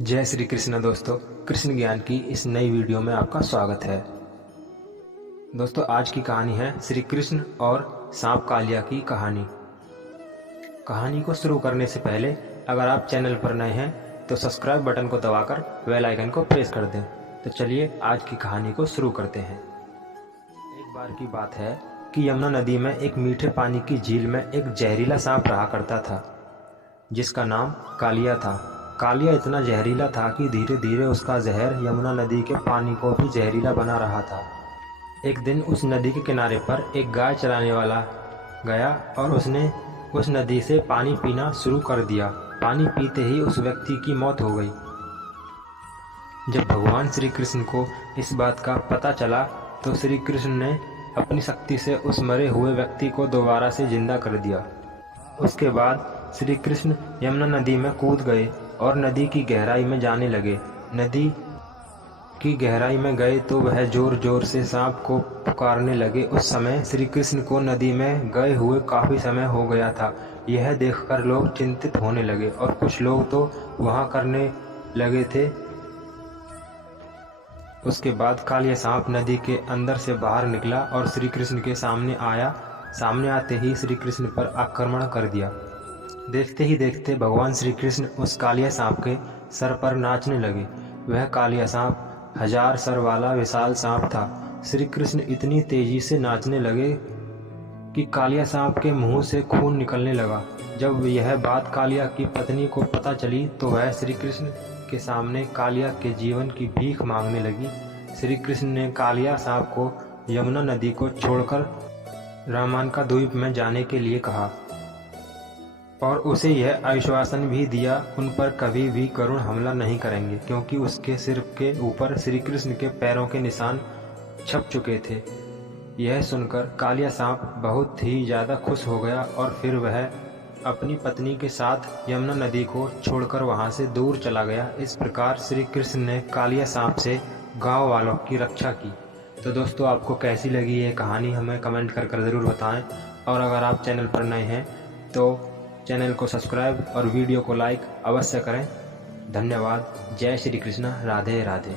जय श्री कृष्ण दोस्तों, कृष्ण ज्ञान की इस नई वीडियो में आपका स्वागत है। दोस्तों, आज की कहानी है श्री कृष्ण और सांप कालिया की कहानी। कहानी को शुरू करने से पहले अगर आप चैनल पर नए हैं तो सब्सक्राइब बटन को दबाकर बेल आइकन को प्रेस कर दें। तो चलिए आज की कहानी को शुरू करते हैं। एक बार की बात है कि यमुना नदी में एक मीठे पानी की झील में एक जहरीला सांप रहा करता था, जिसका नाम कालिया था। कालिया इतना जहरीला था कि धीरे धीरे उसका जहर यमुना नदी के पानी को भी जहरीला बना रहा था। एक दिन उस नदी के किनारे पर एक गाय चराने वाला गया और उसने उस नदी से पानी पीना शुरू कर दिया। पानी पीते ही उस व्यक्ति की मौत हो गई। जब भगवान श्री कृष्ण को इस बात का पता चला तो श्री कृष्ण ने अपनी शक्ति से उस मरे हुए व्यक्ति को दोबारा से जिंदा कर दिया। उसके बाद श्री कृष्ण यमुना नदी में कूद गए और नदी की गहराई में जाने लगे। नदी की गहराई में गए तो वह जोर जोर से सांप को पुकारने लगे। उस समय श्री कृष्ण को नदी में गए हुए काफी समय हो गया था। यह देखकर लोग चिंतित होने लगे और कुछ लोग तो वहां करने लगे थे। उसके बाद कालिया सांप नदी के अंदर से बाहर निकला और श्री कृष्ण के सामने आया। सामने आते ही श्री कृष्ण पर आक्रमण कर दिया। देखते ही देखते भगवान श्री कृष्ण उस कालिया सांप के सर पर नाचने लगे। वह कालिया सांप 1000 सर वाला विशाल सांप था। श्री कृष्ण इतनी तेजी से नाचने लगे कि कालिया सांप के मुंह से खून निकलने लगा। जब यह बात कालिया की पत्नी को पता चली तो वह श्री कृष्ण के सामने कालिया के जीवन की भीख मांगने लगी। श्री कृष्ण ने कालिया सांप को यमुना नदी को छोड़कर रामायण द्वीप में जाने के लिए कहा और उसे यह आश्वासन भी दिया उन पर कभी भी करुण हमला नहीं करेंगे, क्योंकि उसके सिर के ऊपर श्री कृष्ण के पैरों के निशान छप चुके थे। यह सुनकर कालिया सांप बहुत ही ज़्यादा खुश हो गया और फिर वह अपनी पत्नी के साथ यमुना नदी को छोड़कर वहां से दूर चला गया। इस प्रकार श्री कृष्ण ने कालिया सांप से गांव वालों की रक्षा की। तो दोस्तों, आपको कैसी लगी ये कहानी हमें कमेंट कर ज़रूर बताएं। और अगर आप चैनल पर नए हैं तो चैनल को सब्सक्राइब और वीडियो को लाइक अवश्य करें। धन्यवाद। जय श्री कृष्ण। राधे राधे।